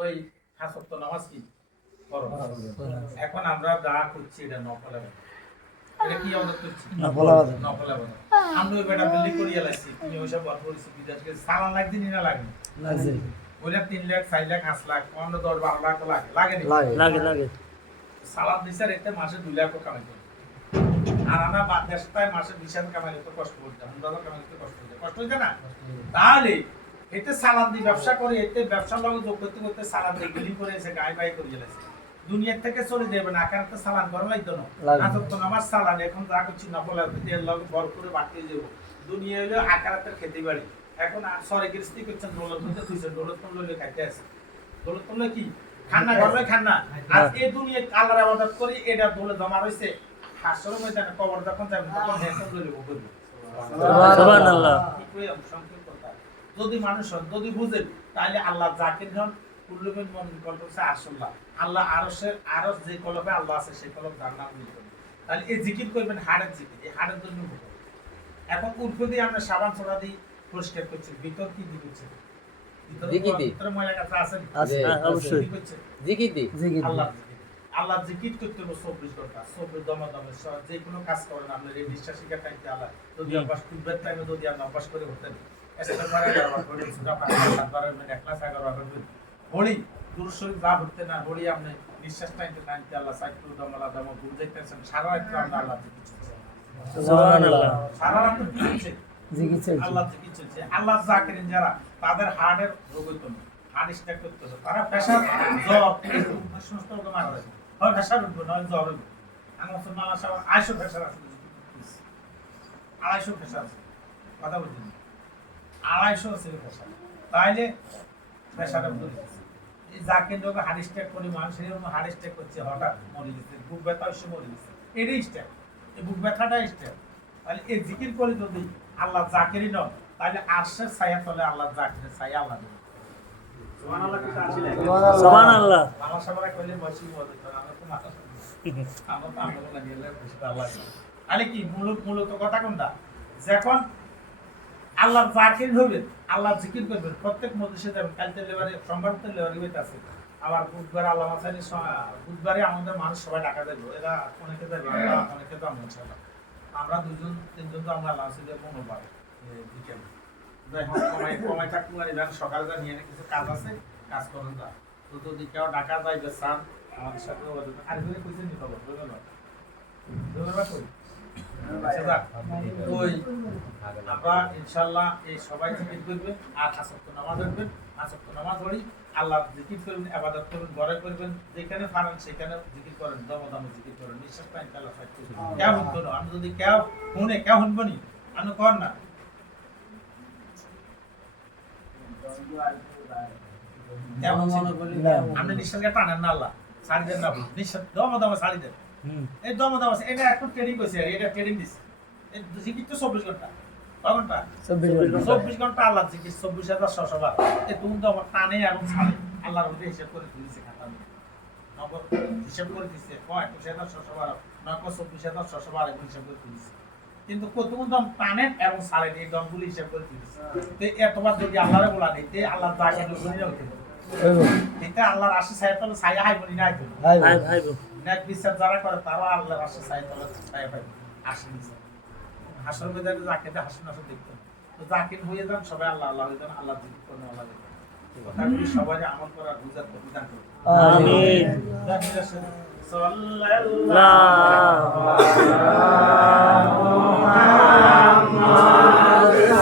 ওই 5 ওয়াক্ত নামাজ কি ফরজ। এখন আমরা যা করছি এটা নফল ইবাদত। এটা কি ইবাদত করছি? নফল ইবাদত। আমরা ওই বেটা বিল্ডিং করিয়া লাইছি, তুমি ওইসব বড় করেছি বিদেশ থেকে সালান লাগছে না লাগে? লাগছে। ওইটা 3 লাখ 4 লাখ 5 লাখ 15 10 12 লাখ লাগে লাগে। সালাদ দিছে এতে মাসে 2 লাখ কামাই করে। আর আমরা বাদ দেশটায় মাসে 20,000 কামাই তো কষ্ট করতে, 100,000 কামাই তো কষ্ট হইছে না? তাহলে এতে সালাদ দিয়ে ব্যবসা করে, এতে ব্যবসার লগে যোগ করতে করতে সালাদ দিয়ে বিলি করে এসে গায়ে বাই করে গেছে। দুনিয়া থেকে চলে যাবে না, আকারতে সালান করা লাগতো না। আজব তো নামাজ সালান এখন যা করছি নফল এর লগে বড় করে বাড়তে যাব। দুনিয়া হলো আকারাতের খেতে বাড়ি। এখন সরে গৃহস্থী করছেন, দৌলত হতে তুইছে, দৌলত কম লইলে খাইতে আছে। দৌলত কম কি খান্না ঘরে খান্না। আজ এই দুনিয়া আল্লাহর ইবাদত করি, এটা দৌলত জমা রইছে। হাসর ময়দানে কবর যখন যাবে তখন হেসব লইলে বলবে সুবহানাল্লাহ। কি কই সংক্ষেপ কথা। যদি মানুষ যদি বুঝেন তাহলে আল্লাহ জাকির হন কুল্লুবিন মুমিন কলব আছে আরশুল্লাহ। আল্লাহ আরশ যে কলবে আল্লাহ আছে সেই কলব জান্নাত মিলবে। তাহলে এই জিকির করবেন হাড়ের জিকির, এই হাড়ের জন্য উপকার। এখন উল্টো দিয়ে আমরা সাবান ছোড়া দিই পরিষ্কার করছি, ভিতর কি দিচ্ছে? ভিতরে ময়লা কাঁচা আছে অবশ্যই জিকির দি আল্লাহ জিকির করতে হবে 24 ঘন্টা। 24 দমে যে কোনো কাজ করেন আপনার এই বিশ্বাসীকে টাইতে আল্লাহ যদি অভ্যাস করবেন টাইমে যদি আপনি অভ্যাস করে হতেন এসেবার ব্যবহার করেন সুরা পাঠাবার মানে এক ক্লাস আগে ব্যবহার করবেন বড়ি দুরশরীফ যা হতে না বড়ি আপনি নিঃশ্বাস টাইতে আল্লাহ সাইকু দমলা দম বুঝাইতেছেন সারা রাত আমরা আল্লাহ জিকির করছি সুবহানাল্লাহ। সারা রাত জিকির চলছে আল্লাহ জিকির চলছে। আল্লাহ জাকিরিন যারা তাদের হার্টের রোগ হইতো না, হার্ট স্ট্রোক করতে হবে, তারা প্রেসার জ্বর সমস্ত রোগ মারা যায়। হয় প্রেসার উঠবে নয় জ্বর উঠবে। আমার মুসলমান আসা 250 প্রেসার আছে, 250 প্রেসার আছে, কথা বলছেন 250 আছে প্রেসার। তাইলে প্রেসারে এই জাকির রোগ হার্ট স্ট্রোক করে মানুষের হার্ট স্ট্রোক করছে, হঠাৎ মরে গেছে, বুক ব্যথা এসে মরে গেছে, এটাই স্ট্রোক, এই বুক ব্যথাটাই স্ট্রোক। তাহলে এই জিকির করে যদি আল্লাহ জাকিরই নন তাহলে আরশের ছায়া তলে আল্লাহ জাকিরের ছায়া আল্লাহ দেবে। সুবহানাল্লাহ কি আছে না? সুবহানাল্লাহ। আমার সবাই কইলে বসি মত করে আমরা তো মাথা আমরা তো আমরা লাগিয়ে খুশি আল্লাহ। আরে কি মূলত কথা কোনটা? যখন আল্লাহ জাকির হবেন, আল্লাহ জিকির করবেন, প্রত্যেক মজলিসে যাবেন। কালকে লেবারে সোমবারতে লেবারে হইতাছে, আবার বুধবার আল্লাহ মাসাইলে বুধবারে আমাদের মানুষ সবাই ঢাকা যাবে, এরা অনেকে যাবে, আমরা অনেকে যাবো ইনশাআল্লাহ। আমরা 2জন 3জন তো আমরা লাঞ্চে যাব মনোবার বিকেল যাই হোক কমাই থাকবো আর এবার সকালে যা নিয়ে কিছু কাজ আছে, কাজ করেন যা। তো যদি কেউ ঢাকা যাইবে চান আমাদের সাথে আর ঘুরে কইছেন নি খবর বুঝলেন না কই ওই আমরা ইনশাআল্লাহ এই সবাই জিকির করবেন আর 5 ওয়াক্ত নামাজ পড়বেন। 5 ওয়াক্ত নামাজ পড়ি আল্লাহ জিকির করবেন, ইবাদত করবেন, ঘরে করবেন, যেখানে পারেন সেখানে জিকির করেন, দমে জিকির করেন, নিঃশ্বাস পাইন আল্লাহ সাইড করবেন। কেউ হুনতো না, আমি যদি কেউ শুনে কেউ শুনবো নি আমি কর না আপনি নিঃশ্বাসকে টানেন না, আল্লাহ ছাড়ি দেন না, নিঃশ্বাস দমে ছাড়ি দেন। এই দমে এটা এখন ট্রেনিং করছে, এটা ট্রেনিং দিচ্ছে। এই জিকির তো 24 ঘন্টা, কয় ঘন্টা? 24 ঘন্টা আল্লাহ জিকির, 24,600 বার। এই তুমি তো আমার টানে এবং ছাড়ে আল্লাহর মধ্যে হিসাব করে দিয়েছে খাতা হিসাব করে দিচ্ছে, 21,600 বার নয় 24,600 বার এবং হিসাব করে দিয়েছে। কিন্তু কতগুলো দম টানেন এবং ছাড়েন এই দমগুলি হিসাব করে দিয়েছে। তো এতবার যদি আল্লাহরে বলা নেই তে আল্লাহ জাকির হইতে হবে, এটা আল্লাহর আশি ছায়াতলে ছায়া হাইব নি নাই তো হাইব না। বিশ্বাস যারা করে তারা আল্লাহর আশি ছায়াতলে ছায়া পাবে। আসেন হাসর ময়দানে জাকির হাসন আসন দেখতেন। তো জাকির হয়ে যান সবাই, আল্লাহ আল্লাহ হয়ে যান, আল্লাহ জিকির করুন, আল্লাহ কথাগুলি সবাই আমল করার বুঝার বিধান করুন। আমিন। সাল্লাল্লাহু আলাইহি